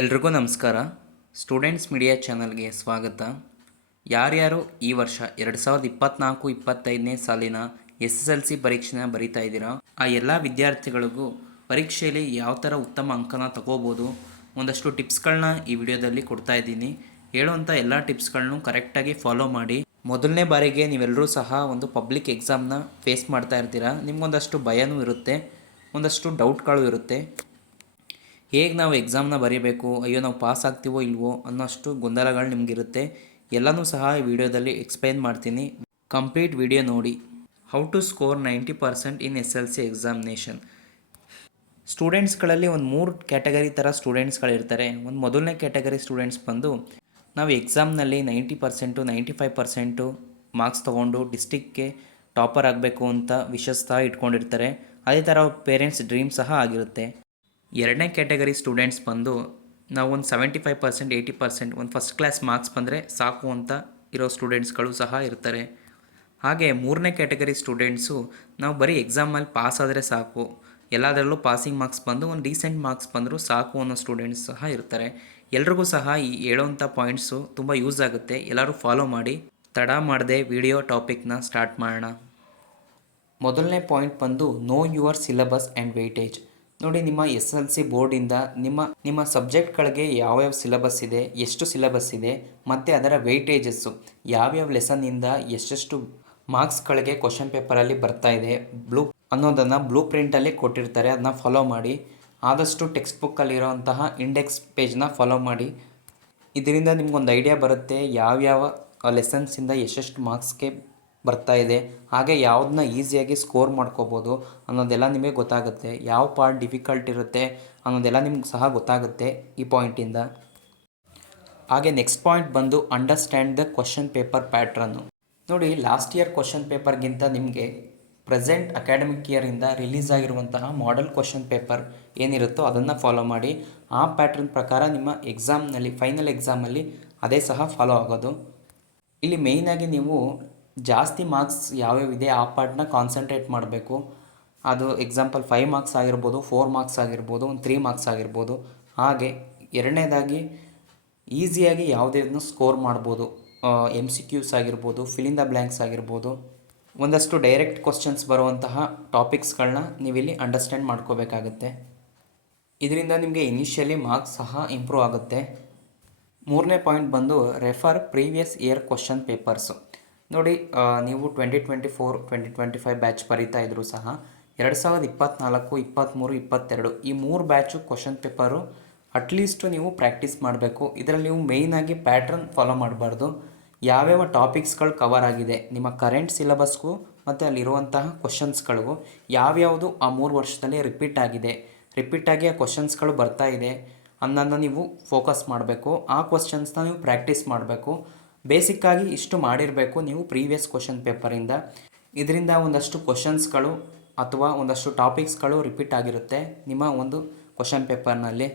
ಎಲ್ರಿಗೂ ನಮಸ್ಕಾರ. Students media ಚಾನಲ್ಗೆ ಸ್ವಾಗತ. ಯಾರ್ಯಾರು ಈ ವರ್ಷ 2024-25ನೇ ಸಾಲಿನ SSLC ಪರೀಕ್ಷೆನ ಬರೀತಾ ಇದ್ದೀರಾ, ಆ ಎಲ್ಲ ವಿದ್ಯಾರ್ಥಿಗಳಿಗೂ ಪರೀಕ್ಷೆಯಲ್ಲಿ ಯಾವ ಥರ ಉತ್ತಮ ಅಂಕನ ತಗೋಬೋದು ಒಂದಷ್ಟು ಟಿಪ್ಸ್ಗಳನ್ನ ಈ ವಿಡಿಯೋದಲ್ಲಿ ಕೊಡ್ತಾ ಇದ್ದೀನಿ. ಹೇಳುವಂಥ ಎಲ್ಲ ಟಿಪ್ಸ್ಗಳನ್ನು ಕರೆಕ್ಟಾಗಿ ಫಾಲೋ ಮಾಡಿ. ಮೊದಲನೇ ಬಾರಿಗೆ ನೀವೆಲ್ಲರೂ ಸಹ ಒಂದು ಪಬ್ಲಿಕ್ ಎಕ್ಸಾಮ್ನ ಫೇಸ್ ಮಾಡ್ತಾ ಇರ್ತೀರಾ. ನಿಮಗೊಂದಷ್ಟು ಭಯನೂ ಇರುತ್ತೆ, ಒಂದಷ್ಟು ಡೌಟ್ಗಳು ಇರುತ್ತೆ. ಹೇಗೆ ನಾವು ಎಕ್ಸಾಮ್ನ ಬರೀಬೇಕು, ಅಯ್ಯೋ ನಾವು ಪಾಸ್ ಆಗ್ತೀವೋ ಇಲ್ವೋ ಅನ್ನೋಷ್ಟು ಗೊಂದಲಗಳು ನಿಮಗಿರುತ್ತೆ. ಎಲ್ಲನೂ ಸಹ ಈ ವಿಡಿಯೋದಲ್ಲಿ ಎಕ್ಸ್ಪ್ಲೈನ್ ಮಾಡ್ತೀನಿ. ಕಂಪ್ಲೀಟ್ ವಿಡಿಯೋ ನೋಡಿ. How to score 90% in SSLC examination. ಸ್ಟೂಡೆಂಟ್ಸ್ಗಳಲ್ಲಿ ಒಂದು 3 ಕ್ಯಾಟಗರಿ ಥರ ಸ್ಟೂಡೆಂಟ್ಸ್ಗಳಿರ್ತಾರೆ. ಒಂದು ಮೊದಲನೇ ಕ್ಯಾಟಗರಿ ಸ್ಟೂಡೆಂಟ್ಸ್ ಬಂದು ನಾವು ಎಕ್ಸಾಮ್ನಲ್ಲಿ 90% 95% ಮಾರ್ಕ್ಸ್ ತೊಗೊಂಡು ಡಿಸ್ಟಿಕ್ಗೆ ಟಾಪರ್ ಆಗಬೇಕು ಅಂತ ವಿಷಸ್ ಸಹ ಇಟ್ಕೊಂಡಿರ್ತಾರೆ. ಅದೇ ಥರ ಪೇರೆಂಟ್ಸ್ ಡ್ರೀಮ್ ಸಹ ಆಗಿರುತ್ತೆ. ಎರಡನೇ ಕ್ಯಾಟಗರಿ ಸ್ಟೂಡೆಂಟ್ಸ್ ಬಂದು ನಾವು ಒಂದು 75% 80% ಒಂದು ಫಸ್ಟ್ ಕ್ಲಾಸ್ ಮಾರ್ಕ್ಸ್ ಬಂದರೆ ಸಾಕು ಅಂತ ಇರೋ ಸ್ಟೂಡೆಂಟ್ಸ್ಗಳು ಸಹ ಇರ್ತಾರೆ. ಹಾಗೆ ಮೂರನೇ ಕ್ಯಾಟಗರಿ ಸ್ಟೂಡೆಂಟ್ಸು ನಾವು ಬರೀ ಎಕ್ಸಾಮಲ್ಲಿ ಪಾಸ್ ಆದರೆ ಸಾಕು, ಎಲ್ಲದರಲ್ಲೂ ಪಾಸಿಂಗ್ ಮಾರ್ಕ್ಸ್ ಬಂದು ಒಂದು ಡೀಸೆಂಟ್ ಮಾರ್ಕ್ಸ್ ಬಂದರೂ ಸಾಕು ಅನ್ನೋ ಸ್ಟೂಡೆಂಟ್ಸ್ ಸಹ ಇರ್ತಾರೆ. ಎಲ್ರಿಗೂ ಸಹ ಈ ಹೇಳೋವಂಥ ಪಾಯಿಂಟ್ಸು ತುಂಬ ಯೂಸ್ ಆಗುತ್ತೆ. ಎಲ್ಲರೂ ಫಾಲೋ ಮಾಡಿ. ತಡ ಮಾಡದೆ ವಿಡಿಯೋ ಟಾಪಿಕ್ನ ಸ್ಟಾರ್ಟ್ ಮಾಡೋಣ. ಮೊದಲನೇ ಪಾಯಿಂಟ್ ಬಂದು know your syllabus and weightage. ನೋಡಿ, ನಿಮ್ಮ SSLC ಬೋರ್ಡಿಂದ ನಿಮ್ಮ ಸಬ್ಜೆಕ್ಟ್ಗಳಿಗೆ ಯಾವ್ಯಾವ ಸಿಲೆಬಸ್ ಇದೆ, ಎಷ್ಟು ಸಿಲೆಬಸ್ ಇದೆ ಮತ್ತು ಅದರ ವೆಯ್ಟೇಜಸ್ಸು ಯಾವ್ಯಾವ ಲೆಸನ್ನಿಂದ ಎಷ್ಟೆಷ್ಟು ಮಾರ್ಕ್ಸ್ಗಳಿಗೆ ಕ್ವಶನ್ ಪೇಪರಲ್ಲಿ ಬರ್ತಾ ಇದೆ ಅನ್ನೋದನ್ನು ಬ್ಲೂ ಪ್ರಿಂಟಲ್ಲಿ ಕೊಟ್ಟಿರ್ತಾರೆ. ಅದನ್ನ ಫಾಲೋ ಮಾಡಿ. ಆದಷ್ಟು ಟೆಕ್ಸ್ಟ್ ಬುಕ್ಕಲ್ಲಿರೋಂತಹ ಇಂಡೆಕ್ಸ್ ಪೇಜ್ನ ಫಾಲೋ ಮಾಡಿ. ಇದರಿಂದ ನಿಮ್ಗೊಂದು ಐಡಿಯಾ ಬರುತ್ತೆ ಯಾವ್ಯಾವ ಲೆಸನ್ಸಿಂದ ಎಷ್ಟೆಷ್ಟು ಮಾರ್ಕ್ಸ್ಗೆ ಬರ್ತಾ ಇದೆ, ಹಾಗೆ ಯಾವುದನ್ನ ಈಸಿಯಾಗಿ ಸ್ಕೋರ್ ಮಾಡ್ಕೋಬೋದು ಅನ್ನೋದೆಲ್ಲ ನಿಮಗೆ ಗೊತ್ತಾಗುತ್ತೆ. ಯಾವ ಪಾರ್ಟ್ ಡಿಫಿಕಲ್ಟ್ ಇರುತ್ತೆ ಅನ್ನೋದೆಲ್ಲ ನಿಮ್ಗೆ ಸಹ ಗೊತ್ತಾಗುತ್ತೆ ಈ ಪಾಯಿಂಟಿಂದ. ಹಾಗೆ ನೆಕ್ಸ್ಟ್ ಪಾಯಿಂಟ್ ಬಂದು understand the question paper pattern. ನೋಡಿ, ಲಾಸ್ಟ್ ಇಯರ್ ಕ್ವಶನ್ ಪೇಪರ್ಗಿಂತ ನಿಮಗೆ ಪ್ರೆಸೆಂಟ್ ಅಕಾಡೆಮಿಕ್ ಇಯರಿಂದ ರಿಲೀಸ್ ಆಗಿರುವಂತಹ ಮಾಡೆಲ್ ಕ್ವಶನ್ ಪೇಪರ್ ಏನಿರುತ್ತೋ ಅದನ್ನು ಫಾಲೋ ಮಾಡಿ. ಆ ಪ್ಯಾಟ್ರನ್ ಪ್ರಕಾರ ನಿಮ್ಮ ಎಕ್ಸಾಮ್ನಲ್ಲಿ ಫೈನಲ್ ಎಕ್ಸಾಮಲ್ಲಿ ಅದೇ ಸಹ ಫಾಲೋ ಆಗೋದು. ಇಲ್ಲಿ ಮೇಯ್ನಾಗಿ ನೀವು ಜಾಸ್ತಿ ಮಾರ್ಕ್ಸ್ ಯಾವ್ಯಾವಿದೆ ಆ ಪಾರ್ಟ್ನ ಕಾನ್ಸಂಟ್ರೇಟ್ ಮಾಡಬೇಕು. ಅದು ಎಕ್ಸಾಂಪಲ್ 5 ಮಾರ್ಕ್ಸ್ ಆಗಿರ್ಬೋದು, 4 ಮಾರ್ಕ್ಸ್ ಆಗಿರ್ಬೋದು, ಒಂದು 3 ಮಾರ್ಕ್ಸ್ ಆಗಿರ್ಬೋದು. ಹಾಗೆ ಎರಡನೇದಾಗಿ ಈಸಿಯಾಗಿ ಯಾವುದನ್ನು ಸ್ಕೋರ್ ಮಾಡ್ಬೋದು. MCQs ಆಗಿರ್ಬೋದು, ಫಿಲ್ ಇನ್ ದ ಬ್ಲ್ಯಾಂಕ್ಸ್ ಆಗಿರ್ಬೋದು, ಒಂದಷ್ಟು ಡೈರೆಕ್ಟ್ ಕ್ವಶನ್ಸ್ ಬರುವಂತಹ ಟಾಪಿಕ್ಸ್ಗಳನ್ನ ನೀವಿಲ್ಲಿ ಅಂಡರ್ಸ್ಟ್ಯಾಂಡ್ ಮಾಡ್ಕೋಬೇಕಾಗತ್ತೆ. ಇದರಿಂದ ನಿಮಗೆ ಇನಿಷಿಯಲಿ ಮಾರ್ಕ್ಸ್ ಸಹ ಇಂಪ್ರೂವ್ ಆಗುತ್ತೆ. ಮೂರನೇ ಪಾಯಿಂಟ್ ಬಂದು refer previous year question papers. ನೋಡಿ, ನೀವು 2024 2025 ಬ್ಯಾಚ್ ಬರೀತಾ ಇದ್ದರೂ ಸಹ 2024 23 22 ಈ 3 ಬ್ಯಾಚು ಕ್ವಶನ್ ಪೇಪರು ಅಟ್ಲೀಸ್ಟು ನೀವು ಪ್ರಾಕ್ಟೀಸ್ ಮಾಡಬೇಕು. ಇದರಲ್ಲಿ ನೀವು ಮೇಯ್ನಾಗಿ ಪ್ಯಾಟ್ರನ್ ಫಾಲೋ ಮಾಡಬಾರ್ದು. ಯಾವ್ಯಾವ ಟಾಪಿಕ್ಸ್ಗಳು ಕವರ್ ಆಗಿದೆ ನಿಮ್ಮ ಕರೆಂಟ್ ಸಿಲೆಬಸ್ಗೂ ಮತ್ತು ಅಲ್ಲಿರುವಂತಹ ಕ್ವಶನ್ಸ್ಗಳಿಗೂ ಯಾವ್ಯಾವುದು ಆ 3 ವರ್ಷದಲ್ಲಿ ರಿಪೀಟಾಗಿ ಆ ಕ್ವಶನ್ಸ್ಗಳು ಬರ್ತಾ ಇದೆ ಅನ್ನೋದನ್ನ ನೀವು ಫೋಕಸ್ ಮಾಡಬೇಕು. ಆ ಕ್ವಶನ್ಸ್ನ ನೀವು ಪ್ರಾಕ್ಟೀಸ್ ಮಾಡಬೇಕು. ಬೇಸಿಕ್ಕಾಗಿ ಇಷ್ಟು ಮಾಡಿರಬೇಕು ನೀವು ಪ್ರೀವಿಯಸ್ ಕ್ವಶನ್ ಪೇಪರಿಂದ. ಇದರಿಂದ ಒಂದಷ್ಟು ಕ್ವಶನ್ಸ್ಗಳು ಅಥವಾ ಒಂದಷ್ಟು ಟಾಪಿಕ್ಸ್ಗಳು ರಿಪೀಟ್ ಆಗಿರುತ್ತೆ ನಿಮ್ಮ ಒಂದು ಕ್ವಶನ್ ಪೇಪರ್ನಲ್ಲಿ.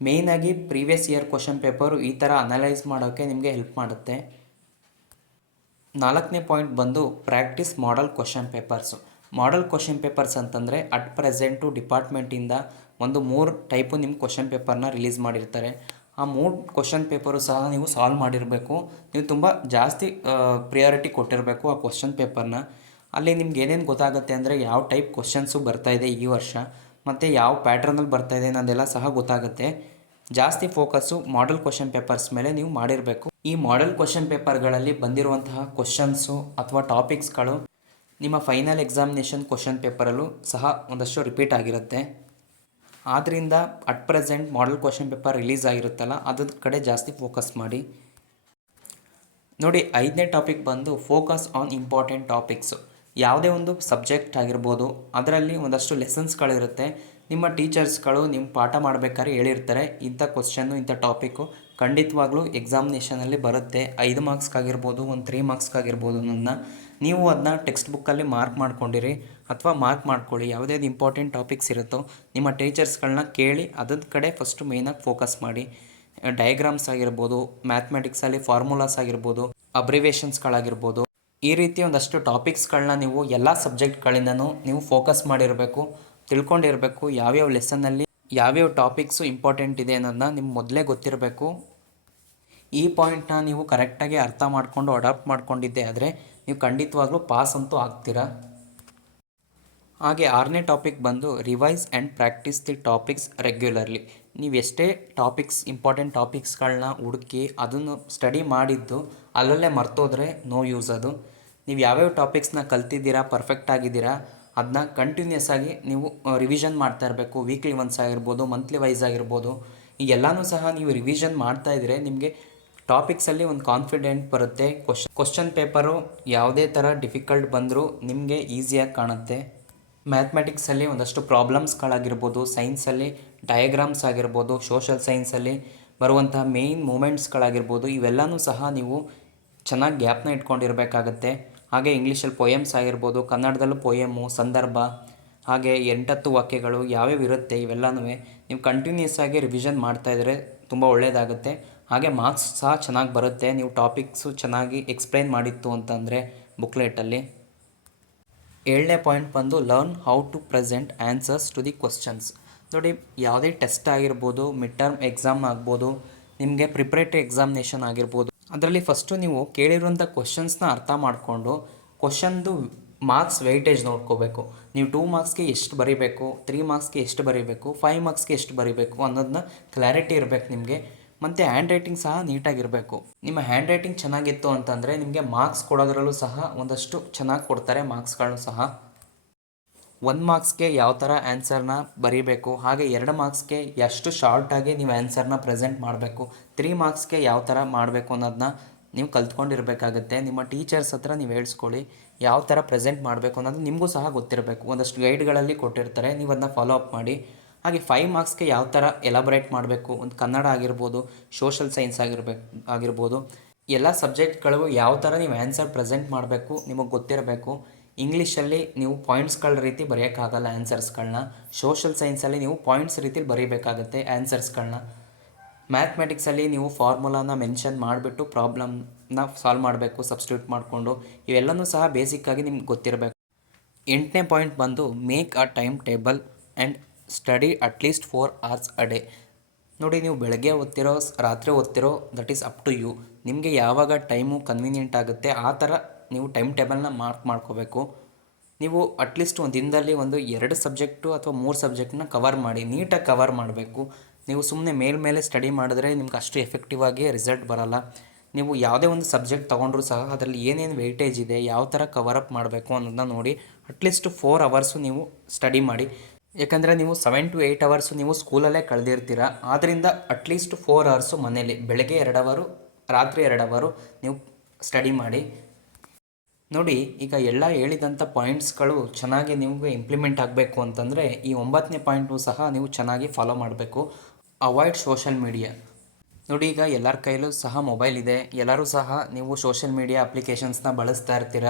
ಮೇಯ್ನಾಗಿ ಪ್ರೀವಿಯಸ್ ಇಯರ್ ಕ್ವಶನ್ ಪೇಪರು ಈ ಥರ ಅನಲೈಸ್ ಮಾಡೋಕ್ಕೆ ನಿಮಗೆ ಹೆಲ್ಪ್ ಮಾಡುತ್ತೆ. ನಾಲ್ಕನೇ ಪಾಯಿಂಟ್ ಬಂದು practice model question papers. Model question papers ಅಂತಂದರೆ ಅಟ್ ಪ್ರೆಸೆಂಟು ಡಿಪಾರ್ಟ್ಮೆಂಟಿಂದ ಒಂದು 3 ಟೈಪು ನಿಮ್ಮ ಕ್ವಶನ್ ಪೇಪರ್ನ ರಿಲೀಸ್ ಮಾಡಿರ್ತಾರೆ. ಆ 3 ಕ್ವಶನ್ ಪೇಪರು ಸಹ ನೀವು ಸಾಲ್ವ್ ಮಾಡಿರಬೇಕು. ನೀವು ತುಂಬ ಜಾಸ್ತಿ ಪ್ರಿಯಾರಿಟಿ ಕೊಟ್ಟಿರಬೇಕು ಆ ಕ್ವಶನ್ ಪೇಪರ್ನ. ಅಲ್ಲಿ ನಿಮ್ಗೆ ಏನೇನು ಗೊತ್ತಾಗುತ್ತೆ ಅಂದರೆ ಯಾವ ಟೈಪ್ ಕ್ವಶನ್ಸು ಬರ್ತಾಯಿದೆ ಈ ವರ್ಷ ಮತ್ತು ಯಾವ ಪ್ಯಾಟ್ರನಲ್ಲಿ ಬರ್ತಾಯಿದೆ ಅನ್ನೋದೆಲ್ಲ ಸಹ ಗೊತ್ತಾಗುತ್ತೆ. ಜಾಸ್ತಿ ಫೋಕಸ್ಸು ಮಾಡೆಲ್ ಕ್ವಶನ್ ಪೇಪರ್ಸ್ ಮೇಲೆ ನೀವು ಮಾಡಿರಬೇಕು. ಈ ಮಾಡೆಲ್ ಕ್ವಶನ್ ಪೇಪರ್ಗಳಲ್ಲಿ ಬಂದಿರುವಂತಹ ಕ್ವಶನ್ಸು ಅಥವಾ ಟಾಪಿಕ್ಸ್ಗಳು ನಿಮ್ಮ ಫೈನಲ್ ಎಕ್ಸಾಮಿನೇಷನ್ ಕ್ವಶನ್ ಪೇಪರಲ್ಲೂ ಸಹ ಒಂದಷ್ಟು ರಿಪೀಟ್ ಆಗಿರುತ್ತೆ. ಆದ್ದರಿಂದ at present model question paper release ಆಗಿರುತ್ತಲ್ಲ ಅದ್ರ ಕಡೆ ಜಾಸ್ತಿ ಫೋಕಸ್ ಮಾಡಿ. ನೋಡಿ, 5ನೇ ಟಾಪಿಕ್ ಬಂದು ಫೋಕಸ್ ಆನ್ ಇಂಪಾರ್ಟೆಂಟ್ ಟಾಪಿಕ್ಸು. ಯಾವುದೇ ಒಂದು ಸಬ್ಜೆಕ್ಟ್ ಆಗಿರ್ಬೋದು, ಅದರಲ್ಲಿ ಒಂದಷ್ಟು ಲೆಸನ್ಸ್ಗಳಿರುತ್ತೆ. ನಿಮ್ಮ ಟೀಚರ್ಸ್ಗಳು ನಿಮ್ಮ ಪಾಠ ಮಾಡಬೇಕಾದ್ರೆ ಹೇಳಿರ್ತಾರೆ ಇಂಥ ಕ್ವಶನ್ನು ಇಂಥ ಟಾಪಿಕ್ಕು ಖಂಡಿತವಾಗ್ಲೂ ಎಕ್ಸಾಮಿನೇಷನಲ್ಲಿ ಬರುತ್ತೆ. 5 ಮಾರ್ಕ್ಸ್ಗಾಗಿರ್ಬೋದು, ಒಂದು 3 ಮಾರ್ಕ್ಸ್ಗಾಗಿರ್ಬೋದು. ನೀವು ಅದನ್ನ ಟೆಕ್ಸ್ಟ್ ಬುಕ್ಕಲ್ಲಿ ಮಾರ್ಕ್ ಮಾಡ್ಕೊಂಡಿರಿ ಅಥವಾ ಮಾರ್ಕ್ ಮಾಡ್ಕೊಳ್ಳಿ. ಯಾವುದೇ ಇಂಪಾರ್ಟೆಂಟ್ ಟಾಪಿಕ್ಸ್ ಇರುತ್ತೋ ನಿಮ್ಮ ಟೀಚರ್ಸ್ಗಳನ್ನ ಕೇಳಿ ಅದ್ರ ಕಡೆ ಫಸ್ಟು ಮೇಯ್ನಾಗಿ ಫೋಕಸ್ ಮಾಡಿ. ಡಯಾಗ್ರಾಮ್ಸ್ ಆಗಿರ್ಬೋದು, ಮ್ಯಾಥಮೆಟಿಕ್ಸಲ್ಲಿ ಫಾರ್ಮುಲಾಸ್ ಆಗಿರ್ಬೋದು, ಅಬ್ರಿವೇಷನ್ಸ್ಗಳಾಗಿರ್ಬೋದು, ಈ ರೀತಿ ಒಂದಷ್ಟು ಟಾಪಿಕ್ಸ್ಗಳನ್ನ ನೀವು ಎಲ್ಲ ಸಬ್ಜೆಕ್ಟ್ಗಳಿಂದನೂ ನೀವು ಫೋಕಸ್ ಮಾಡಿರಬೇಕು, ತಿಳ್ಕೊಂಡಿರಬೇಕು ಯಾವ್ಯಾವ ಲೆಸನ್ನಲ್ಲಿ ಯಾವ್ಯಾವ ಟಾಪಿಕ್ಸು ಇಂಪಾರ್ಟೆಂಟ್ ಇದೆ ಅನ್ನೋದನ್ನ ನಿಮ್ಗೆ ಮೊದಲೇ ಗೊತ್ತಿರಬೇಕು. ಈ ಪಾಯಿಂಟ್ನ ನೀವು ಕರೆಕ್ಟಾಗಿ ಅರ್ಥ ಮಾಡಿಕೊಂಡು ಅಡಾಪ್ಟ್ ಮಾಡ್ಕೊಂಡಿದ್ದೆ ಆದರೆ ನೀವು ಖಂಡಿತವಾಗ್ಲೂ ಪಾಸ್ ಅಂತೂ ಆಗ್ತೀರಾ. ಹಾಗೆ 6ನೇ ಟಾಪಿಕ್ ಬಂದು revise and practice the topics regularly. ನೀವು ಎಷ್ಟೇ ಟಾಪಿಕ್ಸ್ ಇಂಪಾರ್ಟೆಂಟ್ ಟಾಪಿಕ್ಸ್ಗಳನ್ನ ಹುಡುಕಿ ಅದನ್ನು ಸ್ಟಡಿ ಮಾಡಿದ್ದು ಅಲ್ಲಲ್ಲೇ ಮರ್ತೋದ್ರೆ ನೋ ಯೂಸ್ ಅದು. ನೀವು ಯಾವ್ಯಾವ ಟಾಪಿಕ್ಸ್ನ ಕಲ್ತಿದ್ದೀರಾ, ಪರ್ಫೆಕ್ಟ್ ಆಗಿದ್ದೀರಾ, ಅದನ್ನ ಕಂಟಿನ್ಯೂಸ್ ಆಗಿ ನೀವು ರಿವಿಷನ್ ಮಾಡ್ತಾ ಇರಬೇಕು. ವೀಕ್ಲಿ ಒನ್ಸ್ ಆಗಿರ್ಬೋದು, ಮಂತ್ಲಿ ವೈಸ್ ಆಗಿರ್ಬೋದು. ಈಗೆಲ್ಲನೂ ಸಹ ನೀವು ರಿವಿಷನ್ ಮಾಡ್ತಾ ಇದ್ದರೆ ನಿಮಗೆ ಟಾಪಿಕ್ಸಲ್ಲಿ ಒಂದು ಕಾನ್ಫಿಡೆಂಟ್ ಬರುತ್ತೆ. ಕ್ವಶನ್ ಪೇಪರು ಯಾವುದೇ ಥರ ಡಿಫಿಕಲ್ಟ್ ಬಂದರೂ ನಿಮಗೆ ಈಸಿಯಾಗಿ ಕಾಣುತ್ತೆ. ಮ್ಯಾಥಮೆಟಿಕ್ಸಲ್ಲಿ ಒಂದಷ್ಟು ಪ್ರಾಬ್ಲಮ್ಸ್ಗಳಾಗಿರ್ಬೋದು, ಸೈನ್ಸಲ್ಲಿ ಡಯಾಗ್ರಾಮ್ಸ್ ಆಗಿರ್ಬೋದು, ಸೋಷಲ್ ಸೈನ್ಸಲ್ಲಿ ಬರುವಂತಹ ಮೇಯ್ನ್ ಮೂಮೆಂಟ್ಸ್ಗಳಾಗಿರ್ಬೋದು, ಇವೆಲ್ಲನೂ ಸಹ ನೀವು ಚೆನ್ನಾಗಿ ಗ್ಯಾಪ್ನ ಇಟ್ಕೊಂಡಿರಬೇಕಾಗತ್ತೆ. ಹಾಗೆ ಇಂಗ್ಲೀಷಲ್ಲಿ ಪೊಯಮ್ಸ್ ಆಗಿರ್ಬೋದು, ಕನ್ನಡದಲ್ಲೂ ಪೊಯಮ್ಮು, ಸಂದರ್ಭ, ಹಾಗೆ 8-10 ವಾಕ್ಯಗಳು ಯಾವ್ಯಾವ ಇರುತ್ತೆ ಇವೆಲ್ಲನೂ ನೀವು ಕಂಟಿನ್ಯೂಸ್ ಆಗಿ ರಿವಿಷನ್ ಮಾಡ್ತಾಯಿದ್ರೆ ತುಂಬ ಒಳ್ಳೆಯದಾಗುತ್ತೆ. ಹಾಗೆ ಮಾರ್ಕ್ಸ್ ಸಹ ಚೆನ್ನಾಗಿ ಬರುತ್ತೆ ನೀವು ಟಾಪಿಕ್ಸು ಚೆನ್ನಾಗಿ ಎಕ್ಸ್ಪ್ಲೈನ್ ಮಾಡಿತ್ತು ಅಂತಂದರೆ ಬುಕ್ಲೆಟಲ್ಲಿ. 7ನೇ ಪಾಯಿಂಟ್ ಬಂದು learn how to present answers to the questions. ನೋಡಿ, ಯಾವುದೇ ಟೆಸ್ಟ್ ಆಗಿರ್ಬೋದು, ಮಿಡ್ ಟರ್ಮ್ ಎಕ್ಸಾಮ್ ಆಗ್ಬೋದು, ನಿಮಗೆ ಪ್ರಿಪ್ರೇಟರಿ ಎಕ್ಸಾಮಿನೇಷನ್ ಆಗಿರ್ಬೋದು, ಅದರಲ್ಲಿ ಫಸ್ಟು ನೀವು ಕೇಳಿರುವಂಥ ಕ್ವಶನ್ಸ್ನ ಅರ್ಥ ಮಾಡಿಕೊಂಡು ಕ್ವಶನ್ದು ಮಾರ್ಕ್ಸ್ ವೆಯ್ಟೇಜ್ ನೋಡ್ಕೋಬೇಕು. ನೀವು 2 ಮಾರ್ಕ್ಸ್ಗೆ ಎಷ್ಟು ಬರೀಬೇಕು, 3 ಮಾರ್ಕ್ಸ್ಗೆ ಎಷ್ಟು ಬರೀಬೇಕು, 5 ಮಾರ್ಕ್ಸ್ಗೆ ಎಷ್ಟು ಬರೀಬೇಕು ಅನ್ನೋದನ್ನ ಕ್ಲಾರಿಟಿ ಇರಬೇಕು ನಿಮಗೆ. ಮತ್ತು ಹ್ಯಾಂಡ್ ರೈಟಿಂಗ್ ಸಹ ನೀಟಾಗಿರಬೇಕು. ನಿಮ್ಮ ಹ್ಯಾಂಡ್ ರೈಟಿಂಗ್ ಚೆನ್ನಾಗಿತ್ತು ಅಂತಂದರೆ ನಿಮಗೆ ಮಾರ್ಕ್ಸ್ ಕೊಡೋದ್ರಲ್ಲೂ ಸಹ ಒಂದಷ್ಟು ಚೆನ್ನಾಗಿ ಕೊಡ್ತಾರೆ ಮಾರ್ಕ್ಸ್ಗಳನ್ನು ಸಹ. 1 ಮಾರ್ಕ್ಸ್ಗೆ ಯಾವ ಥರ ಆನ್ಸರ್ನ ಬರೀಬೇಕು, ಹಾಗೆ 2 ಮಾರ್ಕ್ಸ್ಗೆ ಎಷ್ಟು ಶಾರ್ಟಾಗಿ ನೀವು ಆನ್ಸರ್ನ ಪ್ರೆಸೆಂಟ್ ಮಾಡಬೇಕು, 3 ಮಾರ್ಕ್ಸ್ಗೆ ಯಾವ ಥರ ಮಾಡಬೇಕು ಅನ್ನೋದನ್ನ ನೀವು ಕಲ್ತ್ಕೊಂಡಿರಬೇಕಾಗುತ್ತೆ. ನಿಮ್ಮ ಟೀಚರ್ಸ್ ಹತ್ರ ನೀವು ಹೇಳ್ಸ್ಕೊಳ್ಳಿ ಯಾವ ಥರ ಪ್ರೆಸೆಂಟ್ ಮಾಡಬೇಕು ಅನ್ನೋದು ನಿಮಗೂ ಸಹ ಗೊತ್ತಿರಬೇಕು. ಒಂದಷ್ಟು ಗೈಡ್ಗಳಲ್ಲಿ ಕೊಟ್ಟಿರ್ತಾರೆ, ನೀವು ಅದನ್ನ ಫಾಲೋ ಅಪ್ ಮಾಡಿ. ಹಾಗೆ 5 ಮಾರ್ಕ್ಸ್ಗೆ ಯಾವ ಥರ ಎಲಾಬ್ರೇಟ್ ಮಾಡಬೇಕು, ಒಂದು ಕನ್ನಡ ಆಗಿರ್ಬೋದು, ಸೋಷಲ್ ಸೈನ್ಸ್ ಆಗಿರ್ಬೋದು, ಎಲ್ಲ ಸಬ್ಜೆಕ್ಟ್ಗಳಿಗೂ ಯಾವ ಥರ ನೀವು ಆನ್ಸರ್ ಪ್ರೆಸೆಂಟ್ ಮಾಡಬೇಕು ನಿಮಗೆ ಗೊತ್ತಿರಬೇಕು. ಇಂಗ್ಲೀಷಲ್ಲಿ ನೀವು ಪಾಯಿಂಟ್ಸ್ಗಳ ರೀತಿ ಬರೆಯೋಕ್ಕಾಗಲ್ಲ ಆನ್ಸರ್ಸ್ಗಳನ್ನ. ಸೋಷಲ್ ಸೈನ್ಸಲ್ಲಿ ನೀವು ಪಾಯಿಂಟ್ಸ್ ರೀತಿಲಿ ಬರೀಬೇಕಾಗುತ್ತೆ ಆನ್ಸರ್ಸ್ಗಳನ್ನ. ಮ್ಯಾಥಮೆಟಿಕ್ಸಲ್ಲಿ ನೀವು ಫಾರ್ಮುಲಾನ ಮೆನ್ಷನ್ ಮಾಡಿಬಿಟ್ಟು ಪ್ರಾಬ್ಲಮ್ನ ಸಾಲ್ವ್ ಮಾಡಬೇಕು ಸಬ್ಸ್ಟಿಟ್ಯೂಟ್ ಮಾಡಿಕೊಂಡು. ಇವೆಲ್ಲವೂ ಸಹ ಬೇಸಿಕ್ಕಾಗಿ ನಿಮ್ಗೆ ಗೊತ್ತಿರಬೇಕು. 8ನೇ ಪಾಯಿಂಟ್ ಬಂದು make a time table and study at least 4 hours a day. ನೋಡಿ, ನೀವು ಬೆಳಗ್ಗೆ ಓದ್ತಿರೋ ರಾತ್ರಿ ಓದ್ತಿರೋ that is up to you. ನಿಮಗೆ ಯಾವಾಗ ಟೈಮು ಕನ್ವೀನಿಯೆಂಟ್ ಆಗುತ್ತೆ ಆ ಥರ ನೀವು ಟೈಮ್ ಟೇಬಲ್ನ ಮಾಡ್ಕೋಬೇಕು. ನೀವು ಅಟ್ಲೀಸ್ಟ್ ಒಂದು ದಿನದಲ್ಲಿ ಒಂದು 2 ಸಬ್ಜೆಕ್ಟು ಅಥವಾ 3 ಸಬ್ಜೆಕ್ಟ್ನ ಕವರ್ ಮಾಡಿ, ನೀಟಾಗಿ ಕವರ್ ಮಾಡಬೇಕು. ನೀವು ಸುಮ್ಮನೆ ಮೇಲೆ ಸ್ಟಡಿ ಮಾಡಿದ್ರೆ ನಿಮ್ಗೆ ಅಷ್ಟು ಎಫೆಕ್ಟಿವ್ ಆಗಿ ರಿಸಲ್ಟ್ ಬರೋಲ್ಲ. ನೀವು ಯಾವುದೇ ಒಂದು ಸಬ್ಜೆಕ್ಟ್ ತೊಗೊಂಡ್ರೂ ಸಹ ಅದರಲ್ಲಿ ಏನೇನು ವೆಯ್ಟೇಜ್ ಇದೆ, ಯಾವ ಥರ ಕವರಪ್ ಮಾಡಬೇಕು ಅನ್ನೋದನ್ನ ನೋಡಿ ಅಟ್ಲೀಸ್ಟ್ 4 hours ನೀವು ಸ್ಟಡಿ ಮಾಡಿ. ಯಾಕಂದರೆ ನೀವು 7 to 8 hours ನೀವು ಸ್ಕೂಲಲ್ಲೇ ಕಳೆದಿರ್ತೀರ. ಆದ್ದರಿಂದ ಅಟ್ಲೀಸ್ಟ್ 4 hours ಮನೇಲಿ ಬೆಳಗ್ಗೆ 2 hours, ರಾತ್ರಿ 2 hours ನೀವು ಸ್ಟಡಿ ಮಾಡಿ. ನೋಡಿ, ಈಗ ಎಲ್ಲ ಹೇಳಿದಂಥ ಪಾಯಿಂಟ್ಸ್ಗಳು ಚೆನ್ನಾಗಿ ನಿಮಗೆ ಇಂಪ್ಲಿಮೆಂಟ್ ಆಗಬೇಕು ಅಂತಂದರೆ ಈ 9ನೇ ಪಾಯಿಂಟು ಸಹ ನೀವು ಚೆನ್ನಾಗಿ ಫಾಲೋ ಮಾಡಬೇಕು. Avoid social media. ನೋಡಿ, ಈಗ ಎಲ್ಲರ ಕೈಲೂ ಸಹ ಮೊಬೈಲ್ ಇದೆ, ಎಲ್ಲರೂ ಸಹ ನೀವು ಸೋಷಿಯಲ್ ಮೀಡಿಯಾ ಅಪ್ಲಿಕೇಶನ್ಸ್ನ ಬಳಸ್ತಾ ಇರ್ತೀರ,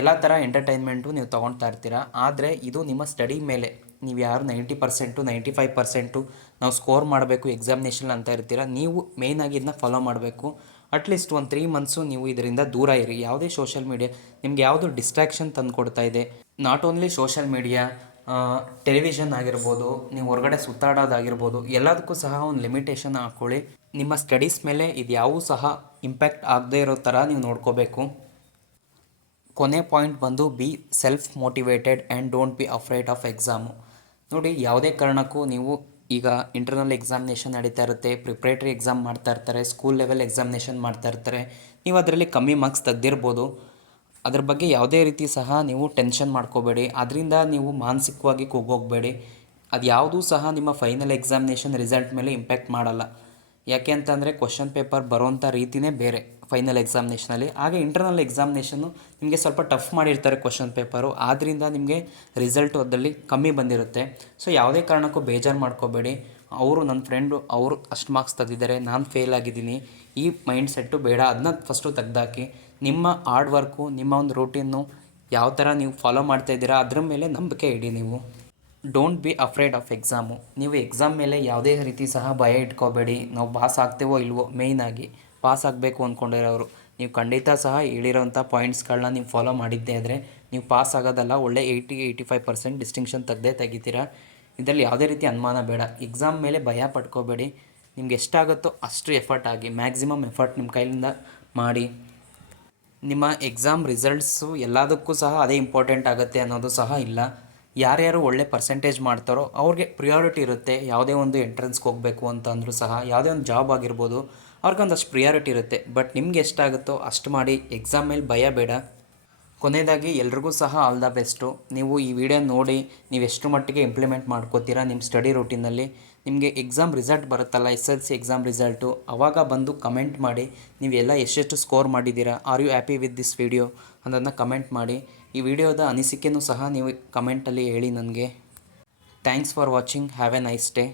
ಎಲ್ಲ ಥರ ಎಂಟರ್ಟೈನ್ಮೆಂಟು ನೀವು ತೊಗೊಳ್ತಾ ಇರ್ತೀರ. ಆದರೆ ಇದು ನಿಮ್ಮ ಸ್ಟಡಿ ಮೇಲೆ, ನೀವು ಯಾರು 90%, 95% ನಾವು ಸ್ಕೋರ್ ಮಾಡಬೇಕು ಎಕ್ಸಾಮಿನೇಷನ್ ಅಂತ ಇರ್ತೀರ, ನೀವು ಮೇಯ್ನಾಗಿ ಇದನ್ನ ಫಾಲೋ ಮಾಡಬೇಕು. ಅಟ್ಲೀಸ್ಟ್ ಒಂದು 3 months ನೀವು ಇದರಿಂದ ದೂರ ಇರಿ. ಯಾವುದೇ ಸೋಷಿಯಲ್ ಮೀಡಿಯಾ ನಿಮ್ಗೆ ಯಾವುದು ಡಿಸ್ಟ್ರಾಕ್ಷನ್ ತಂದು ಕೊಡ್ತಾ ಇದೆ, not only social media, television ಆಗಿರ್ಬೋದು, ನೀವು ಹೊರಗಡೆ ಸುತ್ತಾಡೋದಾಗಿರ್ಬೋದು, ಎಲ್ಲದಕ್ಕೂ ಸಹ ಒಂದು ಲಿಮಿಟೇಷನ್ ಹಾಕ್ಕೊಳ್ಳಿ. ನಿಮ್ಮ ಸ್ಟಡೀಸ್ ಮೇಲೆ ಇದು ಯಾವೂ ಸಹ ಇಂಪ್ಯಾಕ್ಟ್ ಆಗದೇ ಇರೋ ಥರ ನೀವು ನೋಡ್ಕೋಬೇಕು. ಕೊನೆ ಪಾಯಿಂಟ್ ಬಂದು B self motivated and don't be afraid of exam. ನೋಡಿ, ಯಾವುದೇ ಕಾರಣಕ್ಕೂ ನೀವು ಈಗ ಇಂಟರ್ನಲ್ ಎಕ್ಸಾಮಿನೇಷನ್ ನಡೀತಾ ಇರುತ್ತೆ, ಪ್ರಿಪ್ರೇಟರಿ ಎಕ್ಸಾಮ್ ಮಾಡ್ತಾ ಇರ್ತಾರೆ, ಸ್ಕೂಲ್ ಲೆವೆಲ್ ಎಕ್ಸಾಮಿನೇಷನ್ ಮಾಡ್ತಾ ಇರ್ತಾರೆ, ನೀವು ಅದರಲ್ಲಿ ಕಮ್ಮಿ ಮಾರ್ಕ್ಸ್ ತೆಗೆದಿರ್ಬೋದು. ಅದ್ರ ಬಗ್ಗೆ ಯಾವುದೇ ರೀತಿ ಸಹ ನೀವು ಟೆನ್ಷನ್ ಮಾಡ್ಕೋಬೇಡಿ, ಅದರಿಂದ ನೀವು ಮಾನಸಿಕವಾಗಿ ಕುಗ್ಗೋಗಬೇಡಿ. ಅದು ಯಾವುದೂ ಸಹ ನಿಮ್ಮ ಫೈನಲ್ ಎಕ್ಸಾಮಿನೇಷನ್ ರಿಸಲ್ಟ್ ಮೇಲೆ ಇಂಪ್ಯಾಕ್ಟ್ ಮಾಡಲ್ಲ. ಯಾಕೆ ಅಂತಂದರೆ ಕ್ವಶನ್ ಪೇಪರ್ ಬರೋವಂಥ ರೀತಿಯೇ ಬೇರೆ ಫೈನಲ್ ಎಕ್ಸಾಮಿನೇಷನಲ್ಲಿ. ಹಾಗೆ ಇಂಟರ್ನಲ್ ಎಕ್ಸಾಮಿನೇಷನ್ನು ನಿಮಗೆ ಸ್ವಲ್ಪ ಟಫ್ ಮಾಡಿರ್ತಾರೆ ಕ್ವಶನ್ ಪೇಪರು, ಆದ್ದರಿಂದ ನಿಮಗೆ ರಿಸಲ್ಟು ಅದರಲ್ಲಿ ಕಮ್ಮಿ ಬಂದಿರುತ್ತೆ. ಸೊ ಯಾವುದೇ ಕಾರಣಕ್ಕೂ ಬೇಜಾರು ಮಾಡ್ಕೋಬೇಡಿ. ನನ್ನ ಫ್ರೆಂಡು ಅವರು ಅಷ್ಟು ಮಾರ್ಕ್ಸ್ ತೆಗೆದಿದ್ದಾರೆ, ನಾನು ಫೇಲ್ ಆಗಿದ್ದೀನಿ, ಈ ಮೈಂಡ್ ಸೆಟ್ಟು ಬೇಡ. ಅದನ್ನ ಫಸ್ಟು ತೆಗೆದಾಕಿ ನಿಮ್ಮ ಹಾರ್ಡ್ ವರ್ಕು, ನಿಮ್ಮ ಒಂದು ರೂಟೀನು ಯಾವ ಥರ ನೀವು ಫಾಲೋ ಮಾಡ್ತಾಯಿದ್ದೀರಾ ಅದ್ರ ಮೇಲೆ ನಂಬಿಕೆ ಇಡಿ. ನೀವು don't be afraid of exam. ನೀವು ಎಕ್ಸಾಮ್ ಮೇಲೆ ಯಾವುದೇ ರೀತಿ ಸಹ ಭಯ ಇಟ್ಕೋಬೇಡಿ. ನಾವು ಪಾಸ್ ಆಗ್ತೇವೋ ಇಲ್ವೋ, ಮೇಯ್ನಾಗಿ ಪಾಸ್ ಆಗಬೇಕು ಅಂದ್ಕೊಂಡಿರೋರು ನೀವು ಖಂಡಿತ ಸಹ ಹೇಳಿರೋಂಥ ಪಾಯಿಂಟ್ಸ್ಗಳನ್ನ ನೀವು ಫಾಲೋ ಮಾಡಿದ್ದೇ ಆದರೆ ನೀವು ಪಾಸ್ ಆಗೋದಲ್ಲ, ಒಳ್ಳೆ 80-85% ಡಿಸ್ಟಿಂಕ್ಷನ್ ತೆಗೆದಿದ್ದೀರಾ. ಇದರಲ್ಲಿ ಯಾವುದೇ ರೀತಿ ಅನುಮಾನ ಬೇಡ. ಎಕ್ಸಾಮ್ ಮೇಲೆ ಭಯ ಪಡ್ಕೋಬೇಡಿ. ನಿಮ್ಗೆ ಎಷ್ಟಾಗುತ್ತೋ ಅಷ್ಟು ಎಫರ್ಟ್ ಆಗಿ, ಮ್ಯಾಕ್ಸಿಮಮ್ ಎಫರ್ಟ್ ನಿಮ್ಮ ಕೈಯಿಂದ ಮಾಡಿ. ನಿಮ್ಮ ಎಕ್ಸಾಮ್ ರಿಸಲ್ಟ್ಸು ಎಲ್ಲದಕ್ಕೂ ಸಹ ಅದೇ ಇಂಪಾರ್ಟೆಂಟ್ ಆಗುತ್ತೆ ಅನ್ನೋದು ಸಹ ಇಲ್ಲ. ಯಾರ್ಯಾರು ಒಳ್ಳೆ ಪರ್ಸೆಂಟೇಜ್ ಮಾಡ್ತಾರೋ ಅವ್ರಿಗೆ ಪ್ರಿಯಾರಿಟಿ ಇರುತ್ತೆ. ಯಾವುದೇ ಒಂದು ಎಂಟ್ರೆನ್ಸ್ಗೆ ಹೋಗಬೇಕು ಅಂತ ಅಂದರೂ ಸಹ, ಯಾವುದೇ ಒಂದು ಜಾಬ್ ಆಗಿರ್ಬೋದು, ಅವ್ರಿಗೊಂದಷ್ಟು ಪ್ರಿಯಾರಿಟಿ ಇರುತ್ತೆ. ಬಟ್ ನಿಮ್ಗೆ ಎಷ್ಟಾಗುತ್ತೋ ಅಷ್ಟು ಮಾಡಿ. ಎಕ್ಸಾಮ್ ಮೇಲೆ ಭಯ ಬೇಡ. ಕೊನೆಯದಾಗಿ ಎಲ್ರಿಗೂ ಸಹ ಆಲ್ ದ ಬೆಸ್ಟು. ನೀವು ಈ ವಿಡಿಯೋ ನೋಡಿ ನೀವು ಎಷ್ಟು ಮಟ್ಟಿಗೆ ಇಂಪ್ಲಿಮೆಂಟ್ ಮಾಡ್ಕೋತೀರಾ ನಿಮ್ಮ ಸ್ಟಡಿ ರೂಟೀನಲ್ಲಿ. ನಿಮಗೆ ಎಕ್ಸಾಮ್ ರಿಸಲ್ಟ್ ಬರುತ್ತಲ್ಲ, SSLC ಎಕ್ಸಾಮ್ ರಿಸಲ್ಟು, ಆವಾಗ ಬಂದು ಕಮೆಂಟ್ ಮಾಡಿ. ನೀವೆಲ್ಲ ಎಷ್ಟೆಷ್ಟು ಸ್ಕೋರ್ ಮಾಡಿದ್ದೀರಾ, are you happy with this video ಅನ್ನೋದನ್ನ ಕಮೆಂಟ್ ಮಾಡಿ. ಈ ವಿಡಿಯೋದ ಅನಿಸಿಕೆನೂ ಸಹ ನೀವು ಕಮೆಂಟಲ್ಲಿ ಹೇಳಿ ನನಗೆ. Thanks for watching. Have a nice day.